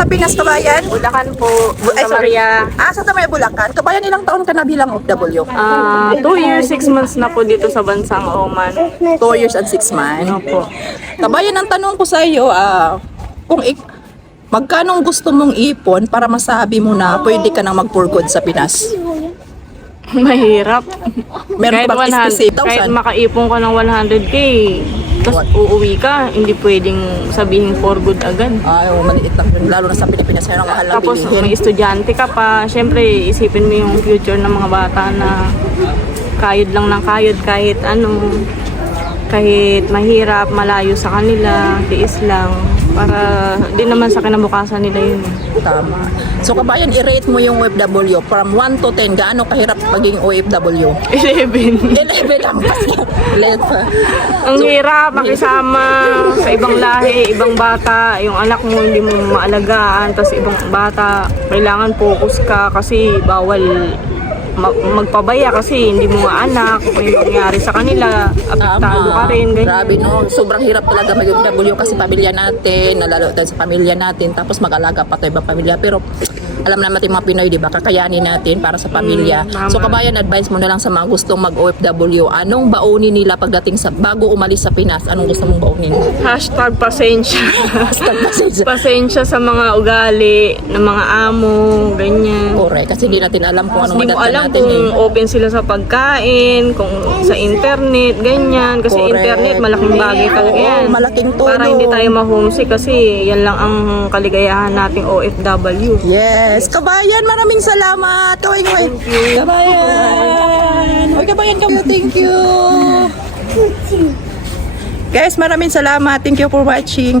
Sa Pinas, kabayan? Bulacan po, Ay, Santa sorry. Maria. Santa Maria, Bulacan. Kabayan, ilang taon ka na bilang OFW? 2 years, 6 months na po dito sa bansang Oman. 2 years and 6 months. Opo. Kabayan, ang tanong ko sa iyo, kung magkano gusto mong ipon para masabi mo na pwede ka nang mag-for good sa Pinas? Mahirap. Meron ka bang specific? Kahit makaipon ka ng 100k, tapos uuwi ka, hindi pwedeng sabihin for good agad. Ay, maliit lang. Lalo na sa Pilipinas, yan ang mahal lang Tapos bilihin. may estudyante ka pa, syempre isipin mo yung future ng mga bata na kayod lang ng kayod kahit ano, kahit mahirap, malayo sa kanila, tiis lang. Para di naman sa kinabukasan nila yun. Tama. So, kabayan, i-rate mo yung OFW from 1 to 10. Gaano kahirap maging OFW? 11. 11 lang kasi. Ang hirap makisama sa ibang lahi, ibang bata, yung anak mo hindi mo maalagaan, tapos ibang bata, kailangan focus ka kasi bawal magpabaya kasi hindi mo nga anak, kung may mangyari sa kanila, apektado ka rin, ganyan. Grabe, no? Sobrang hirap talaga mag-OFW kasi pamilya natin, nalalo tayo sa pamilya natin, tapos mag-alaga pa tayo ibang pamilya. Pero alam naman natin mga Pinoy, di ba? Kakayanin natin para sa pamilya. So, kabayan, advice mo na lang sa mga gustong mag-OFW. Anong baunin nila pagdating sa, bago umalis sa Pinas? Anong gusto mong baunin? Hashtag pasensya. Pasensya. Pasensya sa mga ugali ng mga amo, ganyan. Correct. Kasi hindi natin alam kung anong Hindi mo madatan alam natin. kung open sila sa pagkain, kung sa internet, ganyan. Kasi Correct. internet, malaking bagay talaga Oo, yan. malaking tulong. Para hindi tayo ma-homesick kasi yan lang ang kaligayahan nating OFW. Yes. Kabayan, maraming salamat. Kaway. Kabayan. Oy, kabayan, thank you. Guys, maraming salamat. Thank you for watching.